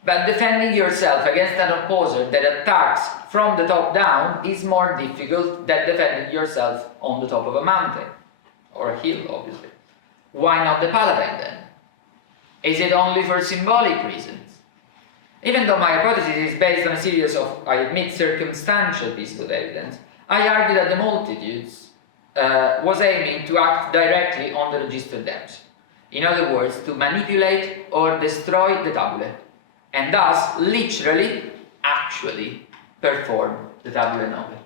but defending yourself against an opposer that attacks from the top down is more difficult than defending yourself on the top of a mountain, or a hill, obviously. Why not the Palatine then? Is it only for symbolic reasons? Even though my hypothesis is based on a series of, I admit, circumstantial pieces of evidence, I argue that the multitudes was aiming to act directly on the registered debts. In other words, to manipulate or destroy the tabulae, and thus, literally, actually, perform the tabulae novae.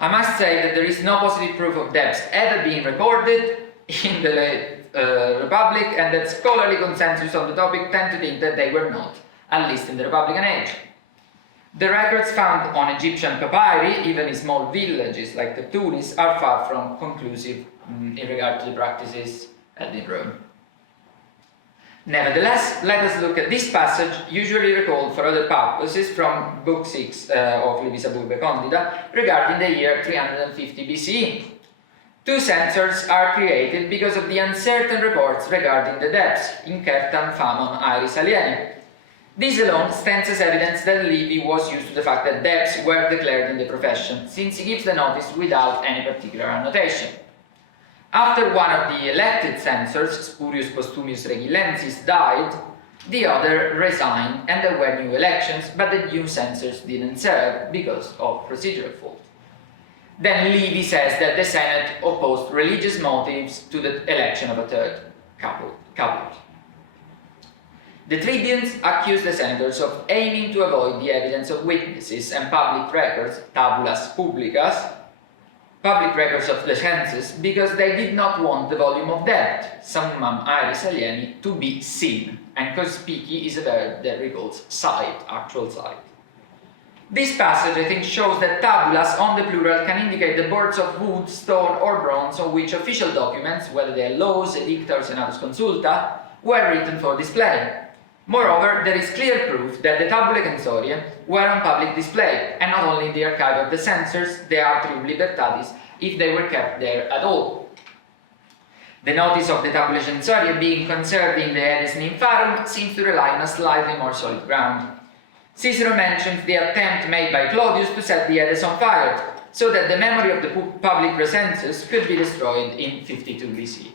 I must say that there is no positive proof of debts ever being recorded in the late Republic, and that scholarly consensus on the topic tend to think that they were not, at least in the Republican age. The records found on Egyptian papyri, even in small villages like Tunis, are far from conclusive in regard to the practices held in Rome. Nevertheless, let us look at this passage, usually recalled for other purposes, from Book 6 of Livy Suburbe Condita, regarding the year 350 BCE. Two censors are created because of the uncertain reports regarding the debts, incertam famam aeris alieni. This alone stands as evidence that Livy was used to the fact that debts were declared in the profession, since he gives the notice without any particular annotation. After one of the elected censors, Spurius Postumius Regilensis, died, the other resigned and there were new elections, but the new censors didn't serve because of procedural fault. Then Livy says that the Senate opposed religious motives to the election of a third couplet. The tribunes accused the senators of aiming to avoid the evidence of witnesses and public records, tabulas publicas, public records of the census, because they did not want the volume of debt, summum aeris alieni, to be seen, and conspici is a verb that recalls sight, actual sight. This passage, I think, shows that tabulas on the plural can indicate the boards of wood, stone, or bronze on which official documents, whether they are laws, edicta, or senatus consulta, were written for display. Moreover, there is clear proof that the tabulae censorie were on public display, and not only in the archive of the censors, the Atrium Libertatis, if they were kept there at all. The notice of the tabulae censorie being conserved in the Edes Nympharum seems to rely on a slightly more solid ground. Cicero mentions the attempt made by Claudius to set the Edes on fire, so that the memory of the public recensus could be destroyed in 52 BC.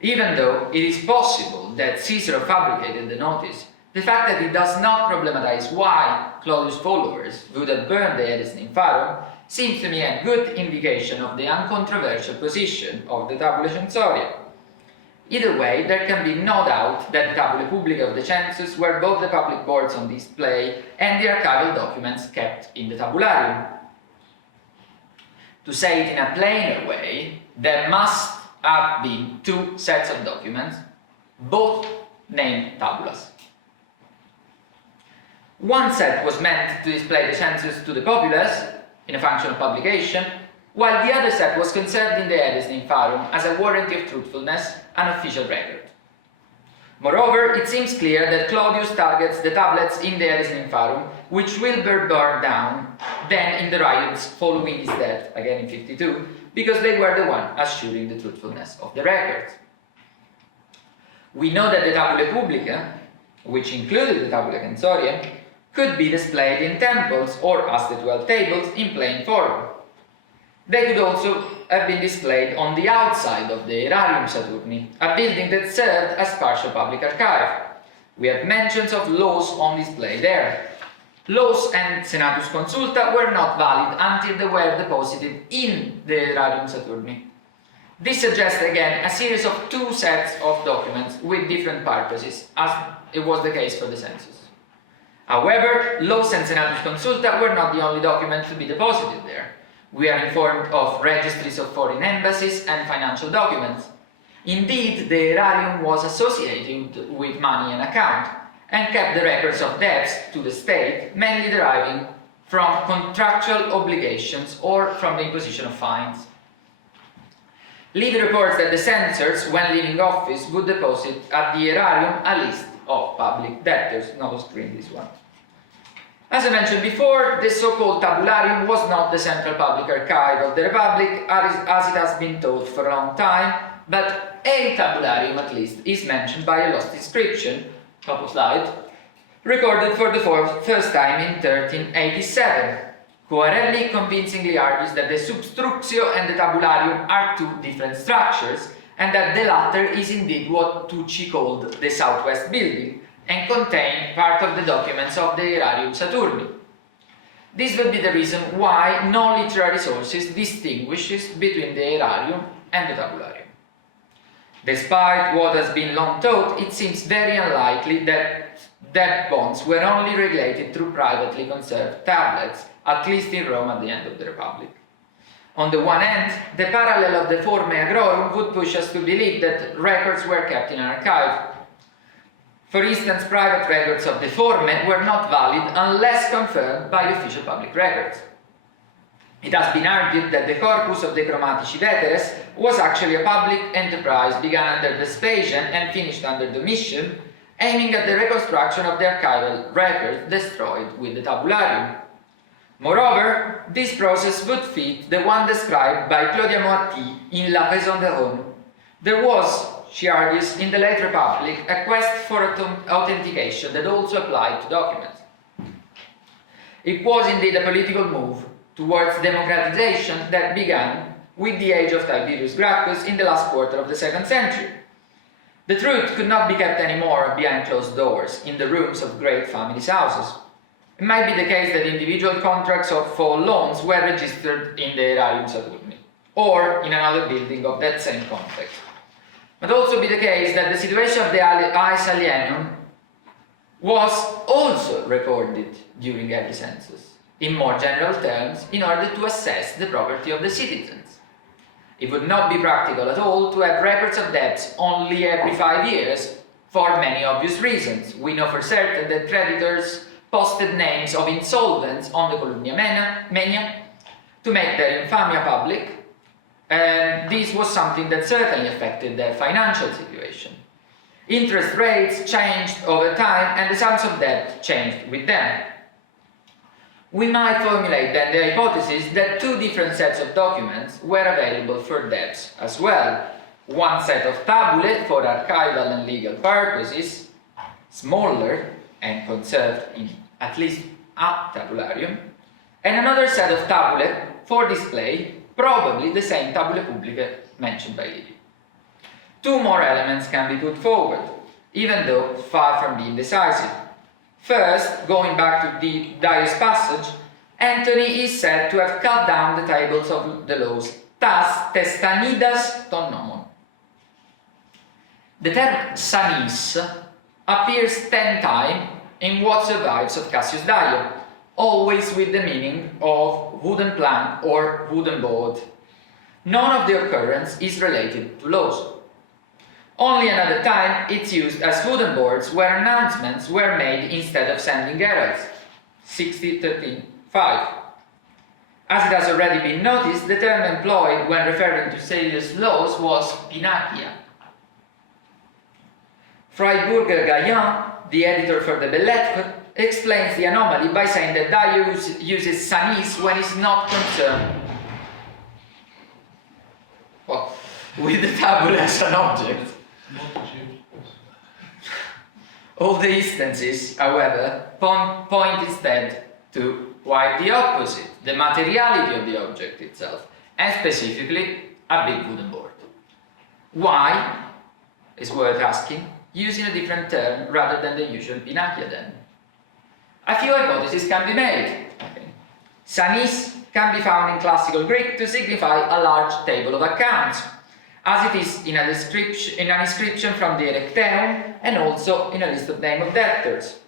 Even though it is possible that Cicero fabricated the notice, the fact that it does not problematize why Claudius' followers would have burned the Edes Nympharum seems to me a good indication of the uncontroversial position of the Tabulae Censoria. Either way, there can be no doubt that the Tabulae Publica of the census were both the public boards on display and the archival documents kept in the tabularium. To say it in a plainer way, there must have been two sets of documents, both named tabulas. One set was meant to display the census to the populace in a function of publication, while the other set was conserved in the Edes Nympharum as a warranty of truthfulness, an official record. Moreover, it seems clear that Claudius targets the tablets in the Edes Nympharum, which will be burned down then in the riots following his death, again in 52, because they were the one assuring the truthfulness of the records. We know that the Tabulae Publica, which included the Tabulae Censoria, could be displayed in temples or as the 12 tables in plain form. They could also have been displayed on the outside of the Aerarium Saturni, a building that served as partial public archive. We have mentions of laws on display there. Laws and Senatus Consulta were not valid until they were deposited in the Aerarium Saturni. This suggests again a series of two sets of documents with different purposes, as it was the case for the census. However, laws and Senatus Consulta were not the only documents to be deposited there. We are informed of registries of foreign embassies and financial documents. Indeed, the Aerarium was associated with money and account, and kept the records of debts to the state, mainly deriving from contractual obligations or from the imposition of fines. Livy reports that the censors, when leaving office, would deposit at the Aerarium a list of public debtors. No screen this one. As I mentioned before, the so-called tabularium was not the central public archive of the Republic, as it has been thought for a long time, but a tabularium at least is mentioned by a lost inscription, top of slide, recorded for the first time in 1387. Coarelli convincingly argues that the substructio and the tabularium are two different structures, and that the latter is indeed what Tucci called the Southwest Building, and contain part of the documents of the Aerarium Saturni. This would be the reason why no literary sources distinguishes between the Aerarium and the Tabularium. Despite what has been long thought, it seems very unlikely that debt bonds were only regulated through privately conserved tablets, at least in Rome at the end of the Republic. On the one hand, the parallel of the Forme Agrorum would push us to believe that records were kept in an archive. For instance, private records of the Forme were not valid unless confirmed by official public records. It has been argued that the corpus of the Chromatici Veteres was actually a public enterprise begun under Vespasian and finished under Domitian, aiming at the reconstruction of the archival records destroyed with the Tabularium. Moreover, this process would fit the one described by Claudia Moatti in La Raison de Rome. There was, she argues, in the late Republic, a quest for authentication that also applied to documents. It was indeed a political move towards democratization that began with the age of Tiberius Gracchus in the last quarter of the 2nd century. The truth could not be kept anymore behind closed doors in the rooms of great families' houses. It might be the case that individual contracts for loans were registered in the Aerarium Saturni, or in another building of that same context. But also be the case that the situation of the Ais Alienum was also recorded during every census, in more general terms, in order to assess the property of the citizens. It would not be practical at all to have records of debts only every 5 years, for many obvious reasons. We know for certain that creditors posted names of insolvents on the Columnia Menia to make their infamia public, and this was something that certainly affected their financial situation. Interest rates changed over time, and the sums of debt changed with them. We might formulate then the hypothesis that two different sets of documents were available for debts as well. One set of tabulae for archival and legal purposes, smaller and conserved in at least a tabularium, and another set of tabulae for display, probably the same tabulae publicae mentioned by Livy. Two more elements can be put forward, even though far from being decisive. First, going back to the Dios passage, Antony is said to have cut down the tables of the laws, tas testanidas ton nomon. The term sanis appears 10 times in what survives of Cassius Dio, always with the meaning of wooden plank or wooden board. None of the occurrence is related to laws. Only another time it's used as wooden boards where announcements were made instead of sending heralds, 60:13:5. As it has already been noticed, the term employed when referring to serious laws was pinachia. Freiburger Gaillan, the editor for the Belles Lettres, explains the anomaly by saying that Dio uses sanis when it's not concerned with the tabula as an object. All the instances, however, point instead to quite the opposite, the materiality of the object itself, and specifically a big wooden board. Why, is worth asking, using a different term rather than the usual pinachia then? A few hypotheses can be made. Sanis can be found in classical Greek to signify a large table of accounts, as it is in an inscription from the Erecteum and also in a list of name of debtors.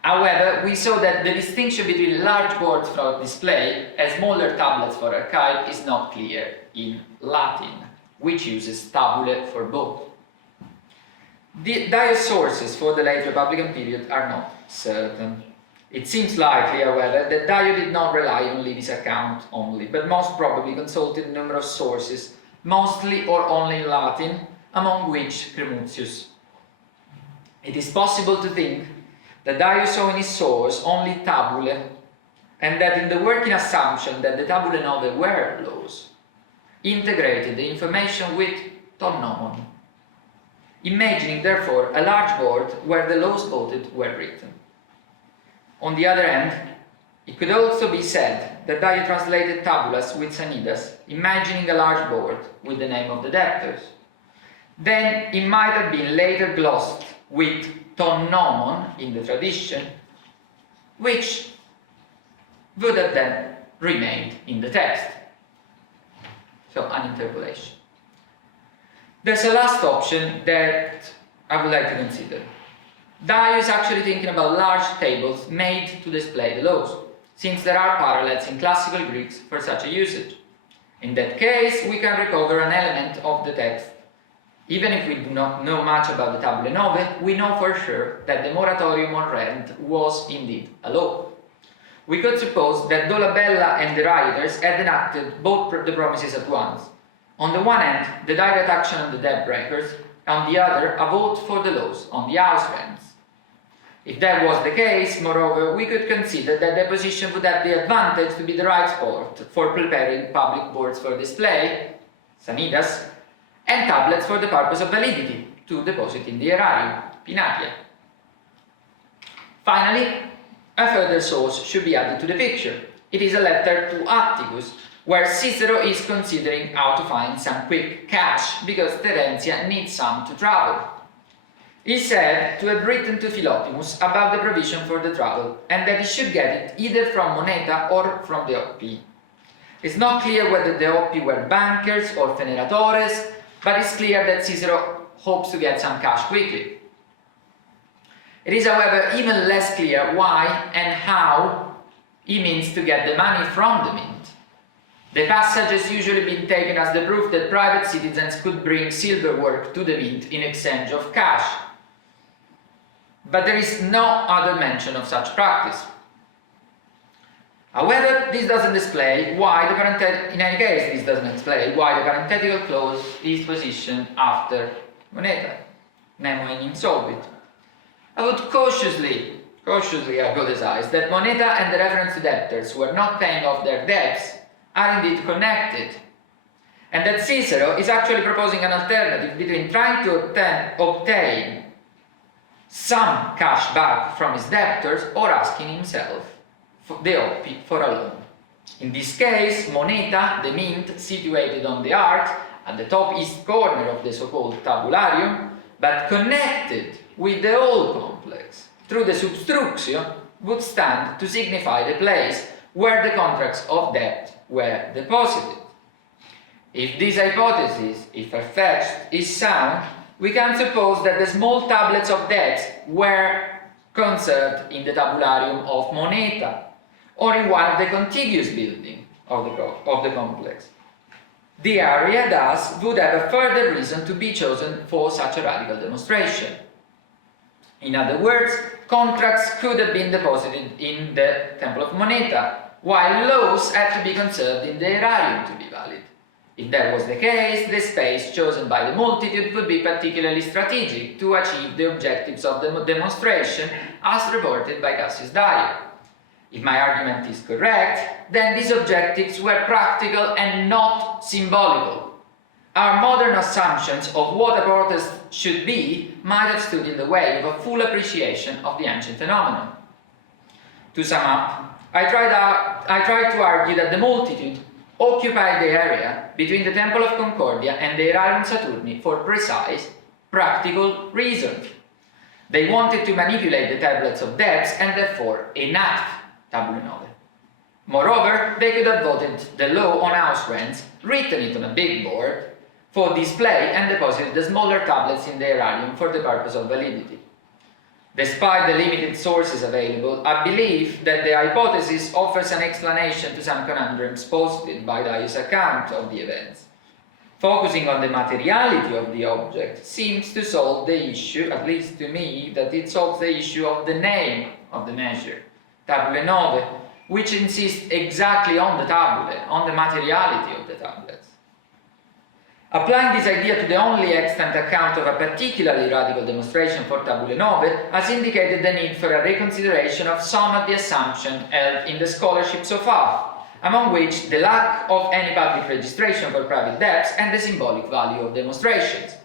However, we saw that the distinction between large boards for display and smaller tablets for archive is not clear in Latin, which uses tabulae for both. The Dio's sources for the late Republican period are not certain. It seems likely, however, that Dio did not rely on Livy's account only, but most probably consulted numerous sources, mostly or only in Latin, among which Cremutius. It is possible to think that Dio saw in his source only tabule, and that in the working assumption that the tabule nove were laws, integrated the information with ton nomon, imagining therefore a large board where the laws voted were written. On the other hand, it could also be said that Dio translated tabulas with sanidas, imagining a large board with the name of the debtors. Then it might have been later glossed with ton nomon in the tradition, which would have then remained in the text. So, an interpolation. There's a last option that I would like to consider. Dio is actually thinking about large tables made to display the laws, since there are parallels in classical Greeks for such a usage. In that case, we can recover an element of the text. Even if we do not know much about the Tabule Nove, we know for sure that the moratorium on rent was indeed a law. We could suppose that Dolabella and the rioters had enacted both the promises at once. On the one hand, the direct action on the debt breakers, on the other, a vote for the laws on the house rents. If that was the case, moreover, we could consider that the position would have the advantage to be the right sport for preparing public boards for display, sanidas, and tablets for the purpose of validity, to deposit in the erarium, pinatia. Finally, a further source should be added to the picture. It is a letter to Atticus, where Cicero is considering how to find some quick cash because Terentia needs some to travel. He said to have written to Philotimus about the provision for the travel and that he should get it either from Moneta or from the OP. It's not clear whether the OP were bankers or feneratores, but it's clear that Cicero hopes to get some cash quickly. It is, however, even less clear why and how he means to get the money from the mint. The passage has usually been taken as the proof that private citizens could bring silverwork to the mint in exchange of cash. But there is no other mention of such practice. However, this doesn't display why the parenthetical clause is positioned after moneta, nemo in insolvit. I would cautiously hypothesize that moneta and the reference to debtors who are not paying off their debts are indeed connected, and that Cicero is actually proposing an alternative between trying to obtain some cash back from his debtors or asking himself the OP for a loan. In this case, moneta, the mint situated on the arch at the top east corner of the so-called tabularium, but connected with the whole complex through the substructio, would stand to signify the place where the contracts of debt were deposited. If this hypothesis, if far-fetched, is sound, we can suppose that the small tablets of debts were conserved in the tabularium of moneta, or in one of the contiguous buildings of the complex. The area, thus, would have a further reason to be chosen for such a radical demonstration. In other words, contracts could have been deposited in the temple of moneta, while laws had to be conserved in the erarium to be valid. If that was the case, the space chosen by the multitude would be particularly strategic to achieve the objectives of the demonstration as reported by Cassius Dio. If my argument is correct, then these objectives were practical and not symbolical. Our modern assumptions of what a protest should be might have stood in the way of a full appreciation of the ancient phenomenon. To sum up, I tried to argue that the multitude occupied the area between the Temple of Concordia and the Erarium Saturni for precise, practical reasons. They wanted to manipulate the tablets of debts and therefore enact Tabula Nove. Moreover, they could have voted the law on house rents, written it on a big board for display, and deposited the smaller tablets in the Erarium for the purpose of validity. Despite the limited sources available, I believe that the hypothesis offers an explanation to some conundrums posed by Dio's account of the events. Focusing on the materiality of the object seems to solve the issue, at least to me, that it solves the issue of the name of the measure, Tabule Nove, which insists exactly on the tabule, on the materiality of the tablets. Applying this idea to the only extant account of a particularly radical demonstration for Tabule 9 has indicated the need for a reconsideration of some of the assumptions held in the scholarship so far, among which the lack of any public registration for private debts and the symbolic value of demonstrations.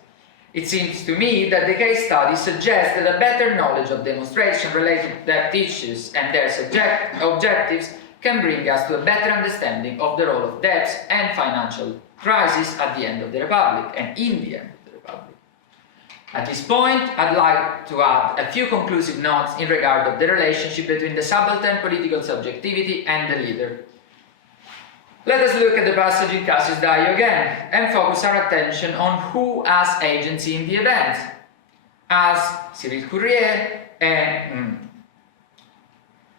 It seems to me that the case study suggests that a better knowledge of demonstration-related debt issues and their objectives can bring us to a better understanding of the role of debts and financial crisis at the end of the Republic and in the end of the Republic. At this point, I'd like to add a few conclusive notes in regard of the relationship between the subaltern political subjectivity and the leader. Let us look at the passage in Cassius Dio again and focus our attention on who has agency in the event, as Cyril Courrier and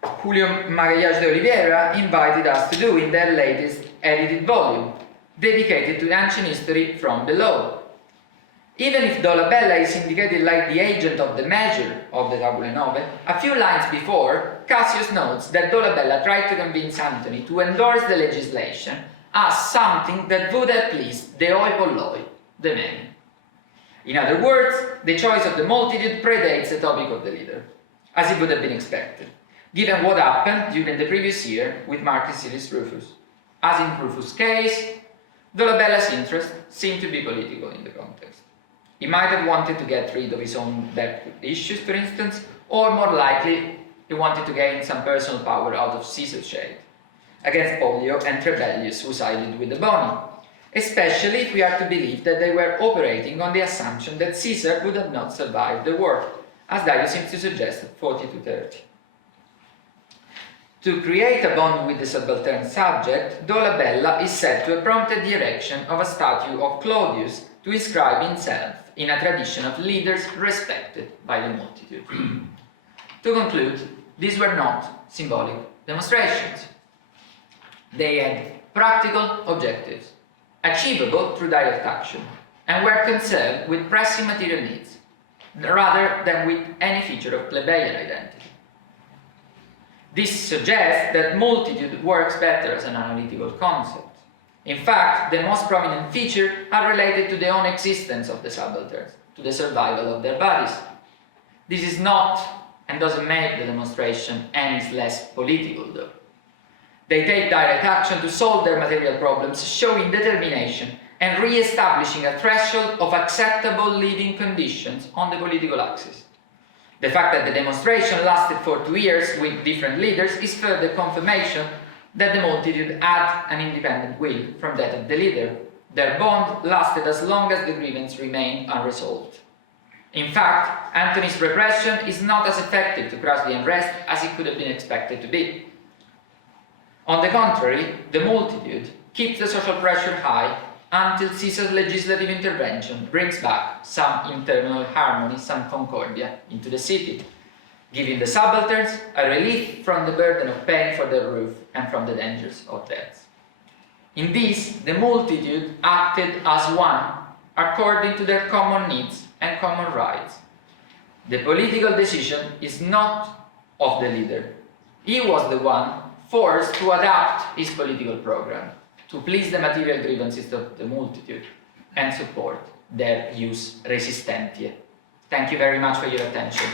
Julio Magallanes de Oliveira invited us to do in their latest edited volume, dedicated to ancient history from below. Even if Dolabella is indicated like the agent of the measure of the Tabule 9, a few lines before, Cassius notes that Dolabella tried to convince Antony to endorse the legislation as something that would have pleased the oi polloi, the many. In other words, the choice of the multitude predates the topic of the leader, as it would have been expected, given what happened during the previous year with Marcus Silius Rufus. As in Rufus' case, Dolabella's interest seemed to be political in the context. He might have wanted to get rid of his own debt issues, for instance, or more likely, he wanted to gain some personal power out of Caesar's shade, against Pollio and Trebellius, who sided with the Boni, especially if we are to believe that they were operating on the assumption that Caesar would have not survived the war, as Dio seems to suggest at 40-30. To create a bond with the subaltern subject, Dolabella is said to have prompted the erection of a statue of Claudius to inscribe himself in a tradition of leaders respected by the multitude. To conclude, these were not symbolic demonstrations. They had practical objectives, achievable through direct action, and were concerned with pressing material needs, rather than with any feature of plebeian identity. This suggests that multitude works better as an analytical concept. In fact, the most prominent features are related to the own existence of the subalterns, to the survival of their bodies. This is not and doesn't make the demonstration any less political, though. They take direct action to solve their material problems, showing determination and re-establishing a threshold of acceptable living conditions on the political axis. The fact that the demonstration lasted for 2 years with different leaders is further confirmation that the multitude had an independent will from that of the leader. Their bond lasted as long as the grievance remained unresolved. In fact, Antony's repression is not as effective to crush the unrest as it could have been expected to be. On the contrary, the multitude keeps the social pressure high until Caesar's legislative intervention brings back some internal harmony, some concordia into the city, giving the subalterns a relief from the burden of paying for their roof and from the dangers of death. In this, the multitude acted as one according to their common needs and common rights. The political decision is not of the leader. He was the one forced to adapt his political program to please the material grievances of the multitude and support their jus resistentia. Thank you very much for your attention.